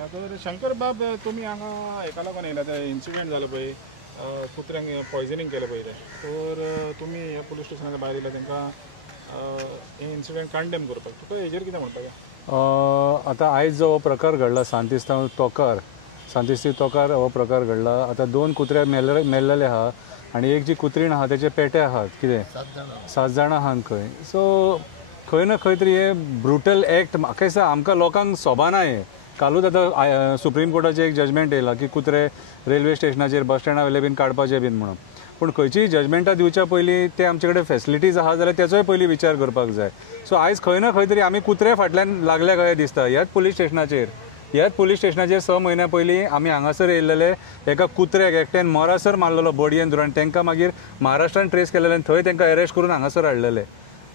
तर शंकर बाब तुम्ही हांगा हेका लागून येयला ते इन्सिडेंट जालो पळय कुत्र्यांक पॉयझनिंग केलें पळय ते तर तुमी ह्या पुलीस स्टेशनाच्या भायर येयला तांकां हे इन्सिडेंट कंडेम करपाक तुका हेजेर कितें म्हणपाक जाय? आतां आयज जो हो प्रकार घडला सांतिस्तांव तोकार हो प्रकार घडला. आतां 2 कुत्रे मेल्लेले आहा आनी एक जी कुत्रीण आहा तेचे पेटे आहात. कितें 7 जाणां आहात खंय. सो खंय ना खंय तरी हे ब्रुटल एक्ट म्हाका दिसता आमकां लोकांक सोबाना हे. कालूच आतां सुप्रीम कोर्टाचें एक जजमेंट येयलां की कुत्रे रेल्वे स्टेशनाचेर बस स्टँडा वयले बीन काडपाचे बीन म्हणून. पूण खंयचीय जजमेंटां दिवच्या पयलीं ते आमचे कडेन फेसिलिटीज आहा जाल्यार तेचोय पयलीं विचार करपाक जाय. सो आयज खंय ना खंय तरी आमी कुत्रे फाटल्यान लागल्या कशें दिसता. ह्याच पुलीस स्टेशनाचेर 6 म्हयन्या पयलीं आमी हांगासर येयल्लेले एका कुत्र्याक एकट्यान मोरासर मारलेलो बडयेन धरून. तांकां मागीर महाराष्ट्रान ट्रेस केलेले आनी थंय तांकां अरेस्ट करून हांगासर हाडलेले.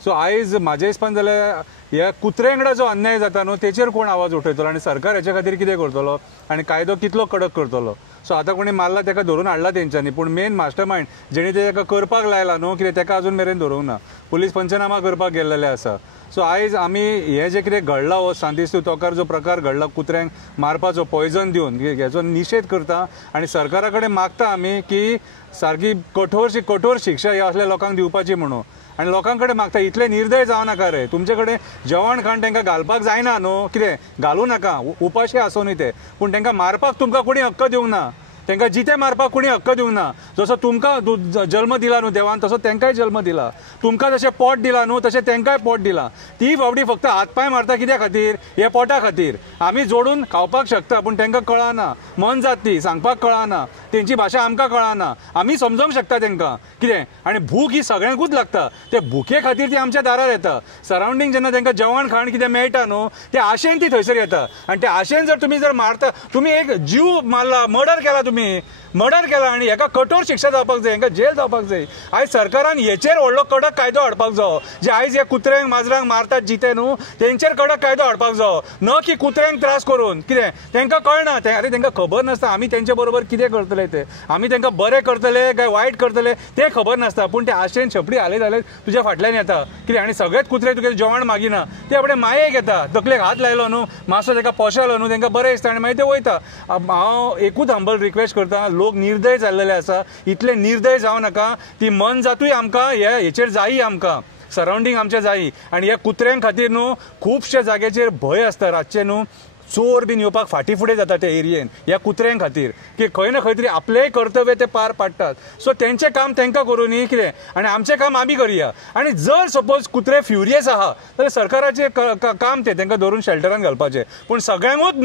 सो आयज म्हाज्या हिसपान जाल्यार ह्या कुत्र्यांकडेन जो अन्याय जाता न्हू तेचेर कोण आवाज उठयतलो आनी सरकार हेच्या खातीर कितें करतलो आनी कायदो कितलो कडक करतलो. सो आतां कोणी मारला ताका धरून हाडला तेंच्यांनी पूण मेन मास्टर मायंड जेणी ताका करपाक लायला न्हू कितें ताका अजून मेरेन धरूंक ना. पुलीस पंचनामा करपाक गेल्लेले आसा. सो आयज आमी हे जे कितें घडला हो सांतिस्तांव तोकार जो प्रकार घडला कुत्र्यांक मारपाचो पॉयझन दिवन हेचो निशेध करता आनी सरकारा कडेन मागता आमी की सारकी कठोर शिक्षा ह्या असल्या लोकांक दिवपाची म्हणून. आनी लोकां कडेन मागता इतले निर्दय जावं नाका रे. तुमचे कडेन जेवण खाण तांकां घालपाक जायना न्हू कितें घालूं नाका उपाशी आसूं न्ही ते पूण तांकां मारपाक तुमकां कोणी हक्क दिवंक ना. तांकां जिते मारपाक कोणी हक्क दिवंक ना. जसो तुमकां जल्म दिला न्हू देवान तसो तांकांय जल्म दिला. तुमकां जशें पोट दिला न्हू तशें तांकांय पोट दिलां. ती बावडी फक्त हातपाय मारता कित्या खातीर हे पोटा खातीर. आमी जोडून खावपाक शकता पूण तांकां कळना. मन जात ती सांगपाक कळना. तेंची भाशा आमकां कळना. आमी समजोवंक शकता तांकां कितें आनी भूक ही सगळ्यांकूच लागता. ते भुके खातीर ती आमच्या दारार येता. सरावंडींग जेन्ना तांकां जेवण खाण कितें मेळटा न्हू ते आशेन ती थंयसर येता. आनी त्या आशेन जर तुमी मारता तुमी एक जीव मारला मर्डर केला आनी हेका कठोर शिक्षा जावपाक जाय. हांकां जेल जावपाक जाय. आयज सरकारान हेचेर व्हडलो कडक कायदो हाडपाक जायो. जे आयज हे कुत्र्यांक माजरांक मारतात जिते न्हू तेंचेर कडक कायदो हाडपाक जायो. न की कुत्र्यांक त्रास करून कितें तांकां कळना. अरे तांकां खबर नासता आमी तेंच्या बरोबर कितें करतले ते. आमी तांकां बरें करतले काय वायट करतले तें खबर नासता पूण ते आशेन छपडी हालयत तुज्या फाटल्यान येता कितें आनी सगळेच कुत्रे तुगे जेवण मागिना. ते आपणे मायेक येता. तकलेक हात लायलो न्हू मातसो ताका पोशलो न्हू तांकां बरें दिसता आनी मागीर ते वयता. हांव एकूच हंबल रिक्वेस्ट करता लोक निर्दय जाल्लेले आसा इतले निर्दय जावं नाका. ती मन जातूय आमकां हेचेर जायी आमकां सरावंडींग आमच्या जायी. आनी ह्या कुत्र्यांक खातीर न्हू खुबशे जाग्याचेर भंय आसता. रातचे न्हू चोर बीन येवपाक फाटीं फुडें जाता त्या एरियेन ह्या कुत्र्यांक खातीर की खंय ना खंय तरी आपलेंय कर्तव्य ते पार पाडटात. सो तेंचें काम तांकां करूं न्ही कितें आनी आमचें काम आमी करया. आनी जर सपोज कुत्रे फ्युरियस आहा जाल्यार सरकाराचें काम तें तांकां धरून शेल्टरान घालपाचें. पूण सगळ्यांकूच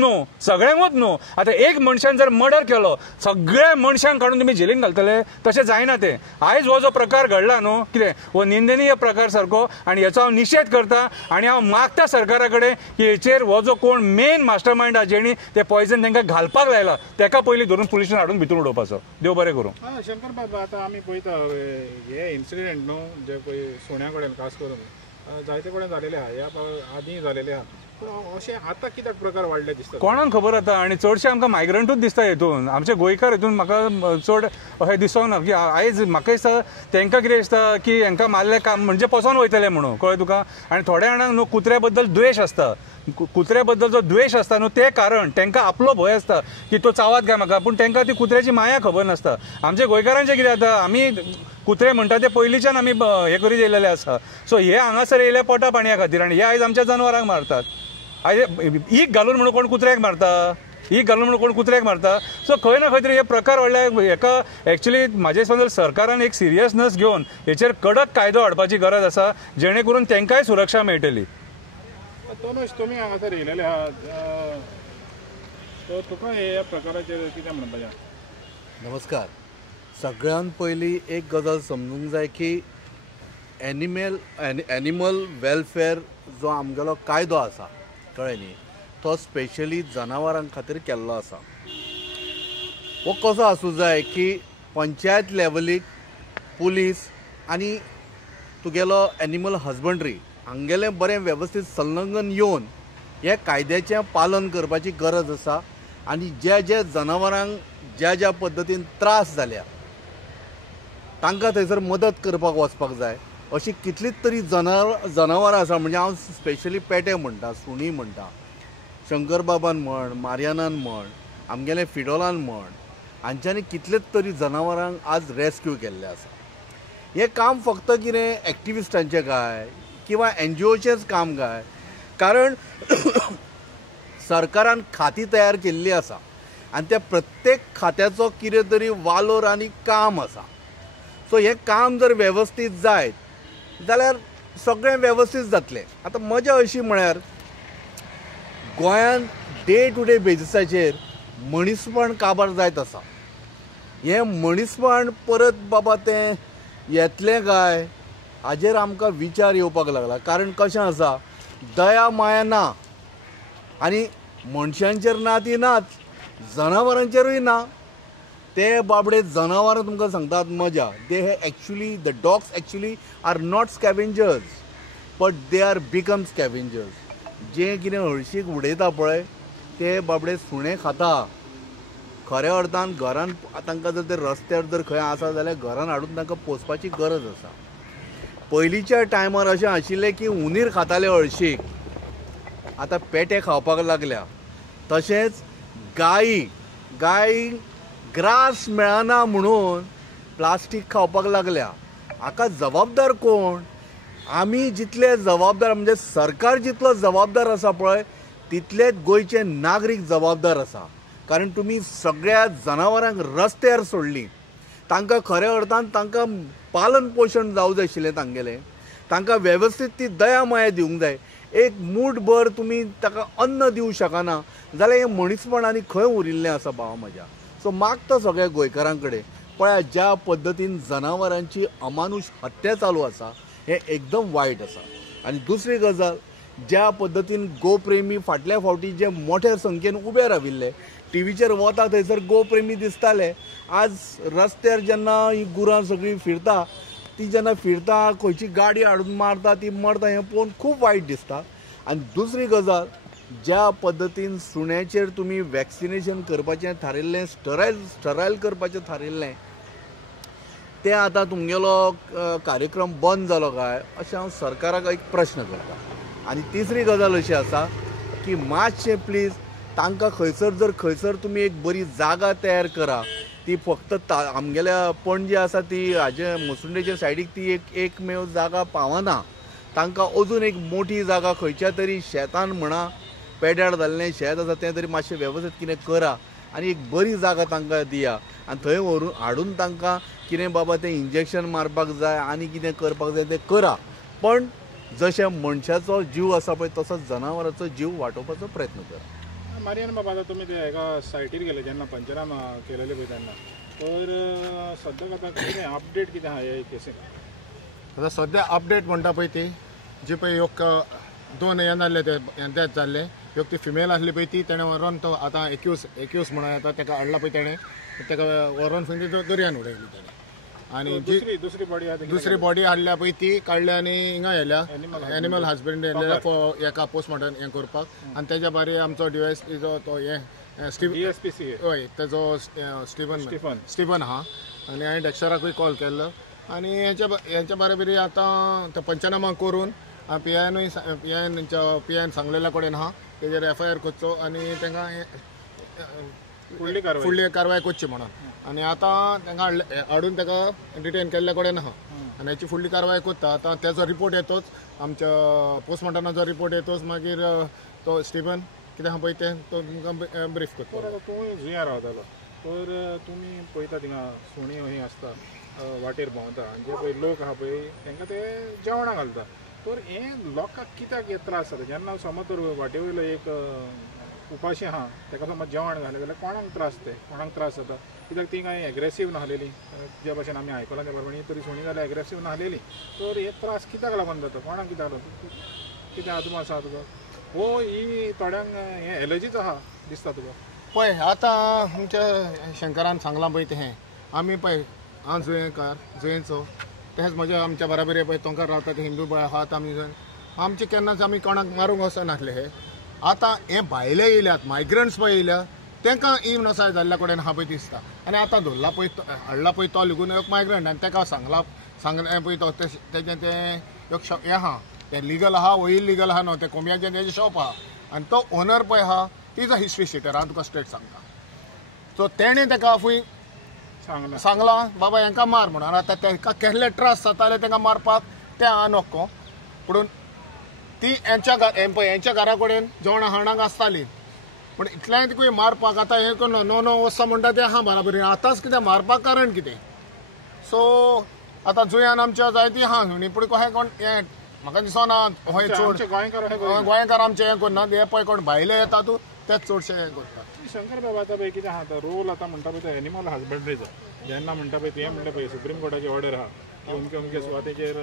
न्हू. आतां एक मनशान जर मर्डर केलो सगळ्या मनशांक काडून तुमी जेलीन घालतले तशें जायना तें. आयज हो जो प्रकार घडला न्हू कितें हो निंदनीय प्रकार सारको आनी हेचो हांव निशेध करता. आनी हांव मागता सरकारा कडेन की हेचेर हो जो कोण मेन मास्टर माइंड आहा जेणी ते पॉयझन तांकां घालपाक लायला ताका पयलीं धरून पुलिसान हाडून भितून उडोवपाचो. देव बरें करूं. शंकर बाबा आतां आमी पळयता हे इन्सिडेंट न्हू जे पळय सुण्या कडेन खास करून जायते कडेन जालेले आहा ह्या आदीं जालेले आहा. पूण अशें आतां कित्याक प्रकार वाडले दिसता कोणाक खबर आतां. आनी चडशे आमकां मायग्रंटूच दिसता हेतून. आमचे गोंयकार हेतून म्हाका चड अशें दिसोंक ना की आयज म्हाका दिसता तांकां कितें दिसता की हांकां मारलें काम म्हणजे पसोन वयतलें म्हणून कळ्ळें तुका. आनी थोड्या जाणांक न्हू कुत्र्या बद्दल द्वेश आसता. कुत्र्या बद्दल जो द्वेश आसता न्हू ते कारण तांकां आपलो भंय आसता की तो चावात काय म्हाका पूण तांकां ती कुत्र्याची माया खबर नासता. आमच्या गोंयकारांचें कितें जाता आमी कुत्रे म्हणटा ते पयलींच्यान आमी हे करीत येयलेले आसा. सो हे हांगासर येयले पोटा पाणया खातीर आनी हे आयज आमच्या जनावरांक मारतात. आयज ईक घालून म्हणून कोण कुत्र्याक मारता. सो खंय ना खंय तरी हे प्रकार व्हडले हेका एक्चुली म्हाज्या हिसपान सरकारान एक सिरियसनेस घेवन हेचेर कडक कायदो हाडपाची गरज आसा जेणे करून तांकांय सुरक्षा मेळटली. तनुश तुमी हांगासर येयलेले आहात सो तुका ह्या प्रकाराचेर कितें म्हणपाचें? नमस्कार. सगळ्यान पयलीं एक गजाल समजूंक जाय की एनिमल वेलफेअर जो आमगेलो कायदो आसा कळ्ळें न्ही तो स्पेशली जनावरां खातीर केल्लो आसा. हो कसो आसूं जाय की पंचायत लेवलीक पुलीस आनी तुगेलो एनिमल हजबंड्री हांगेलें बरें वेवस्थीत संलग्न येवन हे कायद्याचें पालन करपाची गरज आसा. आनी जे जनावरांक ज्या पद्दतीन त्रास जाल्या तांकां थंयसर मदत करपाक वचपाक जाय. अशी कितलीच तरी जनावरां आसा म्हणजे हांव स्पेशली पेटे म्हणटा सुणी म्हणटा. शंकर बाबान म्हण, मारियानान म्हण, आमगेले फिडोलान म्हण, हांच्यांनी कितलेच तरी जनावरांक आज रेस्क्यू केल्ले आसा. हें काम फक्त कितें एक्टिविस्टांचें काय किंवा NGOचेंच काम काय, कारण सरकारान खाती तयार केल्ली आसा आनी त्या प्रत्येक खात्याचो कितें तरी वालोर आनी काम आसा. सो हें काम जर वेवस्थीत जायत जाल्यार सगळें वेवस्थीत जातलें. आतां मजा अशी म्हळ्यार गोंयांत डे टू डे बेजिसाचेर मनीसपण काबार जायत आसा. हें मनीसपण परत बाबा तें येतलें काय हाजेर आमकां विचार येवपाक लागला. कारण कशें आसा, दया माया ना आनी मनशांचेर ना ती नाच, जनावरांचेरूय ना. ते बाबडे जनावरां तुमकां सांगतात मजा. They actually the dogs actually are not scavengers but they are become scavengers. जें कितें हळशीक उडयता पळय ते बाबडे सुणे खाता. खऱ्या अर्थान घरान तांकां जर ते रस्त्यार जर खंय आसा जाल्यार घरान हाडून तांकां पोसपाची गरज आसा. पयलींच्या टायमार अशें आशिल्लें की उंदीर खाताले हळशीक, आतां पेटे खावपाक लागल्या. तशेंच गाय ग्रास मेळना म्हणून प्लास्टीक खावपाक लागल्या. हाका जबाबदार कोण? आमी जितले जबाबदार, म्हणजे सरकार जितलो जबाबदार आसा पळय तितलेच गोंयचे नागरीक जबाबदार आसा. कारण तुमी सगळ्या जनावरांक रस्त्यार सोडलीं. तांकां खऱ्या अर्थान तांकां पालन पोशण जावंक जाय आशिल्लें तांगेलें. तांकां वेवस्थीत ती दया माया दिवंक जाय. एक मूठभर तुमी ताका अन्न दिवंक शकना जाल्यार हें मनीसपण आनी खंय उरिल्लें आसा भावा म्हज्या. सो मागता सगळ्या गोंयकारां कडेन, पळया ज्या पद्दतीन जनावरांची अमानुश हत्या चालू आसा हें एकदम वायट आसा. आनी दुसरी गजाल, ज्या पद्दतीन गोप्रेमी फाटल्या फावटी जे मोठ्या संख्येन उबे राविल्ले, टीव्हीचेर वता थंयसर गोप्रेमी दिसताले. आज रस्त्यार जेन्ना ही गुरां सगळीं फिरता, ती जेन्ना फिरता खंयची गाडी हाडून मारता ती मरता, हें पळोवन खूब वायट दिसता. आनी दुसरी गजाल, ज्या पद्दतीन सुण्याचेर तुमी वॅक्सिनेशन करपाचें थारिल्लें, स्टरायल करपाचें थारिल्लें, तें आतां तुमगेलो कार्यक्रम बंद जालो काय अशें हांव सरकाराक एक प्रश्न करतां. आनी तिसरी गजाल अशी आसा की मातशें प्लीज तांकां खंयसर तुमी एक बरी जागा तयार करा. ती फक्त आमगेल्या पणजे आसा ती हाजे मुसुंडेच्या सायडीक ती एकमेव जागा पावना. तांकां अजून एक मोठी जागा खंयच्या तरी शेतान म्हणा, पेड्यार जाल्लें शेत आसा तें तरी मातशें वेवस्थीत कितें करा आनी एक बरी जागा तांकां दिया. आनी थंय व्हरून हाडून तांकां कितें बाबा तें इंजेक्शन मारपाक जाय आनी कितें करपाक जाय तें करा. पण जशें मनशाचो जीव आसा पळय तसोच जनावरांचो जीव वाटोवपाचो प्रयत्न करा. मारियान बाबा, आता तुम्ही ते एका सायटीर गेले जेन्ना पंचनामा केलेले पळय तेन्ना, तर सद्याक आतां कितें अपडेट कितें आहा ह्या केसीन? आतां सद्या अपडेट म्हणटा पळय ती जी पळय योग 2 हे जाल्ले ते डेथ जाल्ले, योग ती फिमेल आसली पळय ती तेणें व्हरोन तो आतां एक्यूज म्हणून येता तेका हाडला पळय तेणें, तेका व्हरोन खंय दर्यान उडयली तेणें. आनी दुसरी बॉडी हाडल्या पळय ती काडल्या आनी हिंगा येयल्या एनिमल हजबंड्री येयल्या एका पोस्टमॉर्टम हें करपाक. आनी तेज्या भायर आमचो DYSP जो तो हय तेजो स्टीफन आहा. आनी हांवें डेक्स्टराकूय कॉल केल्लो आनी हेच्या बरोबरी आतां तो पंचनामा करून PIN सांगलेल्या कडेन आहा तेजेर FIR करचो आनी तांकां फुडली कारवाय करची म्हणून. आनी आतां तांकां हाडून ताका डिटेन केल्ल्या कडेन आहा आनी हेची फुडली कारवाय करता. आतां तेजो रिपोर्ट येतोच, आमच्या पोस्टमॉर्टमाचो रिपोर्ट येतोच, मागीर तो स्टीफन कितें आहा पळय तें तो तुमकां ब्रीफ करता. तूं जुंयार रावतालो तर तुमी पळयता थिंगा सुणी अशी आसता वाटेर भोंवता आनी जे पळय लोक आहा पळय तांकां ते जेवणां घालता. तर हें लोकांक कित्याक हे त्रास जाता? जेन्ना समज तर वाटे वयलो एक उपाशी आहा ताका समज जेवण घालें जाल्यार कोणाक त्रास जाता? कित्याक ती कांय एग्रेसीव नासलेली, ज्या भशेन आमी आयकलां त्या प्रमाणे तरी सुणी जाल्यार एग्रेसीव नासलेली. तर हे त्रास कित्याक लागून जाता? कोणाक कित्याक लागता? कितें आदमा आसा तुका? हो ही थोड्यांक हें एलर्जीच आहा दिसता तुका? पळय आतां आमच्या शंकरान सांगलां पळय तें आमी पळय हांव जुयेंचो तेंच म्हज्या आमच्या बराबरी पळय तोंकार रावता ते हिंदू पळय आहात आमी आमचे केन्नाच आमी कोणाक मारूंक वचनासले. हे आतां हे भायले येयल्यात, मायग्रंट्स पळय येयल्या तांकां इवन असाय जाल्ल्या कडेन आहा पळय दिसता. आनी आतां धरला पळय हाडला पळय तो लेगून एक मायग्रंट आनी ताका सांगलें पळय तो तेजें तें एक हें आहा तें लिगल आहा वो इलिगल आहा न्हू, तें कोंबयांचें तेजें शॉप आहा आनी तो ओनर पळय आहा इज अ हिस्ट्री शिटर हांव तुका स्ट्रेट सांगता. सो तेणें ताका फूंय सांगलां बाबा हांकां मार म्हणून. आतां तांकां केल्ले त्रास जाताले तांकां मारपाक ते हांव नोको, पूण ती हेंच्या घरा कडेन जेवण हाणाक आसताली, पूण इतल्याय तिका मारपाक आतां हें करून नो वचता म्हणटा तें आहा बराबरी. आतांच कितें मारपाक कारण कितें? सो आतां जुंयान आमच्या जायतीं आहा सुणी, पूण कशें कोण हें म्हाका दिसना हो चड गोंयकार आमचे हें करनात. हे पळय कोण भायले येता तूं तेच चडशे हें करतात. शंकर बाबा आतां पळय कितें आहा तो रोल आतां म्हणटा पळय तो एनिमल हजबंड्रीचो. जेन्ना म्हणटा पळय तें म्हणटा पळय सुप्रीम कोर्टाची ऑर्डर आहा अमके अमके सुवातेचेर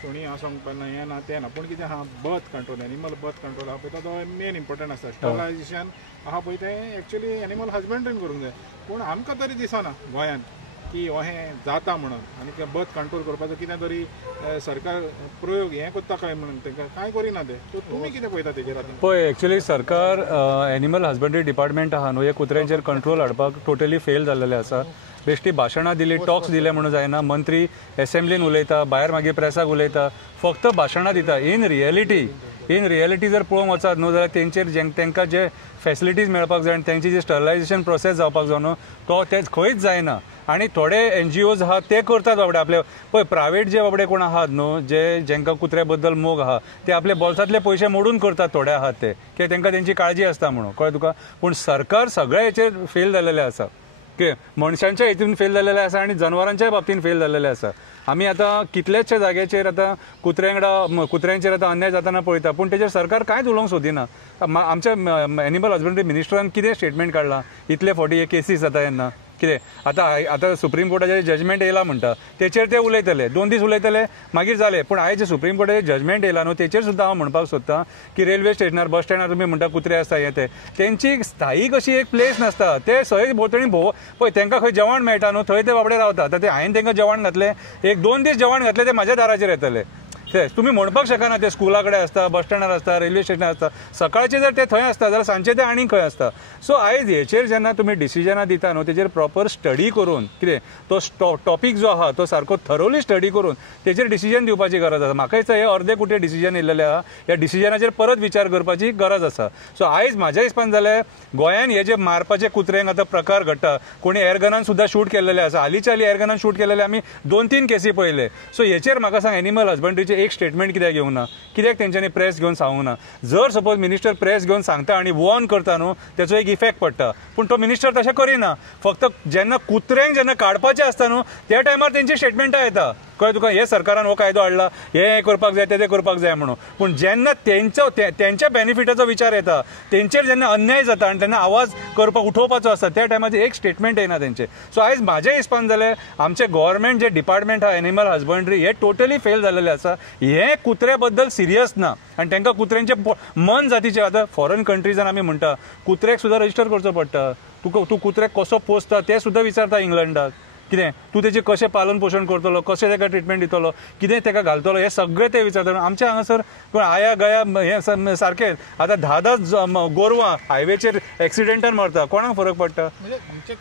सुणी आसोंक ना हें ना तें ना, पूण कितें आहा birth control animal birth control आहा पळय तो मेन इम्पॉर्टंट आसता. स्टरलायझेशन आहा पळय तें एक्चुअली एनिमल हजबंड्रीन करूंक जाय. पूण आमकां तरी दिसना गोंयांत की अशें जाता म्हणून आनी बर्थ कंट्रोल करपाचो कितें तरी सरकार प्रयोग हें करता काय म्हणून तांकां कांय करिना ते. तुमी कितें पळयता तेजेर आतां? पळय एक्चुअली सरकार एनिमल हजबंड्री डिपार्टमेंट आहा न्हू हे कुत्र्यांचेर कंट्रोल हाडपाक टोटली फेल जाल्लेले आसा. बेश्टी भाशणां दिली, टॉक्स दिले म्हणून जायना. मंत्री एसेंब्लीन उलयता, भायर मागीर प्रेसाक उलयता, फक्त भाशणां दिता. इन रियलिटी जर पळोवंक वचत न्हू जाल्यार तेंचेर तांकां जे फॅसिलिटीज मेळपाक जाय आनी तेंची जी स्टरलायझेशन प्रोसेस जावपाक जाय न्हू तो तेच खंयच जायना. आनी थोडे NGOs आहात ते करतात बाबडे आपले. पळय प्रायवेट जे बाबडे कोण आहात न्हू जेंकां कुत्र्या बद्दल मोग आहा ते आपले बोल्सांतले पयशे मोडून करतात. थोडे आहात ते की तांकां तेंची काळजी आसता म्हणून, कळ्ळें तुका. पूण सरकार सगळ्या हेचेर फेल जाल्लेले आसा की मनशांच्या हितून फेल जाल्लेले आसा आनी जनावरांच्या बाबतींत फेल जाल्लेले आसा. आमी आतां कितलेशे जाग्याचेर आतां कुत्र्यांचेर आतां अन्याय जाताना पळयता, पूण तेजेर सरकार कांयच उलोवंक सोदिना. आमच्या एनिमल हजबंड्री मिनिस्टरान कितें स्टेटमेंट काडलां इतले फावटी हे केसीस जाता तेन्ना कितें आतां सुप्रीम कोर्टाचें जजमेंट येयला म्हणटा तेचेर ते उलयतले, 2 दीस उलयतले मागीर जाले. पूण आयज जे सुप्रीम कोर्टाचें जजमेंट येयला न्हू तेचेर सुद्दां हांव म्हणपाक सोदतां की रेल्वे स्टेशनार बस स्टँडार तुमी म्हणटा कुत्रे आसता हे ते तेंची स्थायीक अशी एक प्लेस नासता. ते सगळे भोंवतणी पळय तांकां खंय जेवण मेळटा न्हू थंय ते बाबडे रावता. आतां ते हांवें तांकां जेवण घातलें 1-2 दीस जेवण घातलें ते म्हाज्या दाराचेर येतले. ते तुम्ही म्हणपाक शकना ते स्कुला कडेन आसता, बस स्टँडार आसता, रेल्वे स्टेशनार आसता. सकाळचे जर ते थंय आसता जाल्यार सांजचे ते आनीक खंय आसता. सो आयज हेचेर जेन्ना तुमी डिसिजनां दिता न्हू तेचेर प्रॉपर स्टडी करून कितें तो टॉपीक जो आहा तो सारको थरोली स्टडी करून तेचेर डिसिजन दिवपाची गरज आसा. म्हाका दिसता हे अर्दे कुटे डिसिजन येयल्लेले आहा ह्या डिसिजनाचेर परत विचार करपाची गरज आसा. सो आयज म्हाज्या हिसपान जाल्यार गोंयांत हे जे मारपाचे कुत्र्यांक आतां प्रकार घडटा कोणी एअरगनान सुद्दां शूट केल्लेले आसा. हालींच्या हालीं एअरगनान शूट केलेले आमी 2-3 केसी पळयले. सो हेचेर म्हाका सांग एनिमल हजबंड्रीचे एक स्टेटमेंट कित्याक घेवंक ना? कित्याक तेंच्यांनी प्रेस घेवन सांगूंक ना? जर सपोज मिनिस्टर प्रेस घेवन सांगता आनी वॉर्न करता न्हू तेचो एक इफेक्ट पडटा. पूण तो मिनिस्टर तशें करिना. फक्त जेन्ना कुत्र्यांक जेन्ना काडपाचें आसता न्हू त्या टायमार तेंची स्टेटमेंटां येता. कळ्ळें तुका हे सरकारान हो कायदो हाडला हे करपाक जाय ते करपाक जाय म्हणून. पूण जेन्ना तेंच्या बेनिफिटाचो विचार येता तेंचेर जेन्ना अन्याय जाता आनी तेन्ना आवाज करपाक उठोवपाचो आसता त्या टायमाचेर एक स्टेटमेंट येना तेंचे. सो आयज म्हाज्या हिसपान जाल्यार आमचे गव्हर्मेंट जे डिपार्टमेंट आहा एनिमल हजबंड्री हे टोटली फेल जाल्लेले आसा. हे कुत्र्या बद्दल सिरियस ना आनी तांकां कुत्र्यांचे मन जातीचे आतां फॉरेन कंट्रीजान आमी म्हणटा कुत्र्याक सुद्दां रजिस्टर करचो पडटा. तूं कुत्र्याक कसो पोसता ते सुद्दां विचारता इंग्लंडाक. कितें तूं तेजें कशें पालन पोशण करतलो, कशें ताका ट्रिटमेंट दितलो, कितें ताका घालतलो हे सगळें ते विचारता. आमच्या हांगासर कोण आया गया हे सारकें आतां 10 गोरवां हायवेचेर एक्सिडेंटान मरता. कोणाक फरक पडटा? म्हणजे आमचे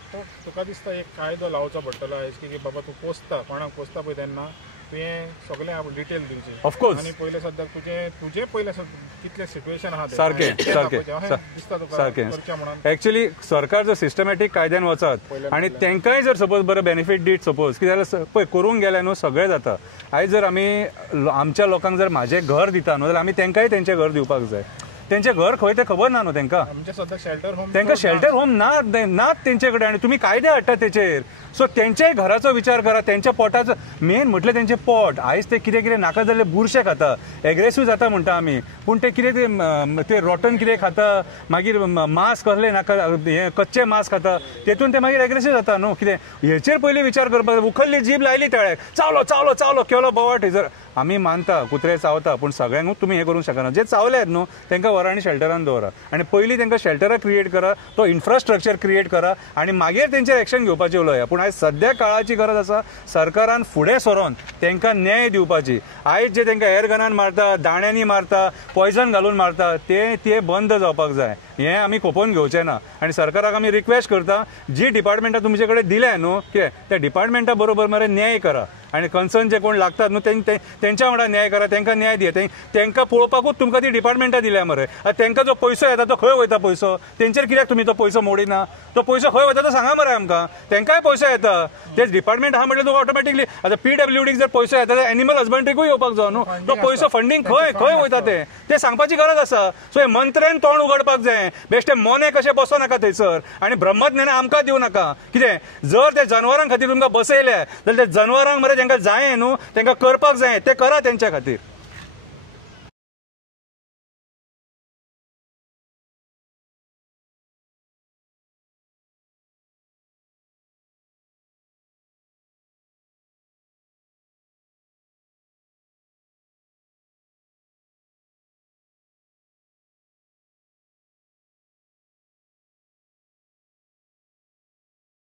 तुका दिसता एक कायदो लावचो पडटलो आयज की बाबा तूं पोसता कोणाक पोसता पळय तेन्ना तुवें सगळें डिटेल दिवचें. ऑफकोर्स आनी पयले सद्याक तुजें पयलें कितलें सिट्युएशन आहा सारकें एक्चुअली सरकार जर सिस्टमॅटीक कायद्यान वचत आनी तांकांय जर सपोज बरें बेनिफीट दीत सपोज कितें जाल्यार पळय करूंक गेल्यार न्हू सगळें जाता. आयज जर आमी आमच्या लोकांक जर म्हाजें घर दिता न्हू जाल्यार आमी तांकांय तेंचें घर दिवपाक जाय. तेंचें घर खंय तें खबर ना न्हू तांकां. तांकां शेल्टर होम नात तेंचे कडेन आनी तुमी कायदे हाडटा तेचेर. सो तेंच्याय घराचो विचार करा. तेंच्या पोटाचो मेन म्हटल्यार तेंचें पोट. आयज ते कितें कितें नाका जाल्ले बुरशे खाता एग्रेसीव जाता म्हणटा आमी. पूण ते कितें ते रॉटन कितें खाता मागीर मांस कसलें नाका हें कच्चें मांस खाता तेतून ते मागीर एग्रेसीव जाता न्हू. कितें हेचेर पयलीं विचार करपाक उखल्ली जीब लायली ताळ्याक चावलो चावलो चावलो केलो बोवाट. जर आमी मानता कुत्रे चावता पूण सगळ्यांकूच तुमी हें करूंक शकना. जे चावल्यात न्हू तांकां व्हरा आनी शेल्टरान दवरा आनी पयलीं तांकां शेल्टरां क्रिएट करा, तो इन्फ्रास्ट्रक्चर क्रिएट करा आनी मागीर तेंचेर एक्शन घेवपाचें उलया. पूण आयज सद्या काळाची गरज आसा सरकारान फुडें सरोन तांकां न्याय दिवपाची. आयज जे तांकां एअरगनान मारता, दाण्यांनी मारता, पॉयझन घालून मारता ते बंद जावपाक जाय. हें आमी खोपोवन घेवचें ना. आनी सरकाराक आमी रिक्वेस्ट करता जी डिपार्टमेंटां तुमचे कडेन दिल्या न्हू कितें त्या डिपार्टमेंटा बरोबर मरे न्याय करा. आनी कन्सर्न जे कोण लागतात न्हू तेंच्या वांगडा न्याय करा, तांकां न्याय दिया. तांकां पळोवपाकूच तुमकां ती डिपार्टमेंटां दिल्या मरे. तांकां जो पयसो येता तो खंय वयता पयसो? तेंचेर कित्याक तुमी तो पयसो मोडिना? तो पयसो खंय वयता तो सांगा मरे आमकां. तांकांय पयसो येता, ते डिपार्टमेंट आहा म्हटल्यार तुका ऑटोमॅटिकली आतां PWDक जर पयसो येता जाल्यार एनिमल हजबंड्रीकूय येवपाक जाय न्हू. तो पयसो फंडींग खंय वयता ते सांगपाची गरज आसा. सो हे मंत्र्यान तोंड उगडपाक जाय. बेश्टे मोने कशे बसो नाका थंयसर आनी ब्रह्मज्ञान आमकां दिवं नाका. कितें जर ते जनावरां खातीर तुमकां बसयले जाल्यार ते जनावरांक मरे जेंका जाय न्हू तांकां करपाक जाय ते करा तेंच्या खातीर.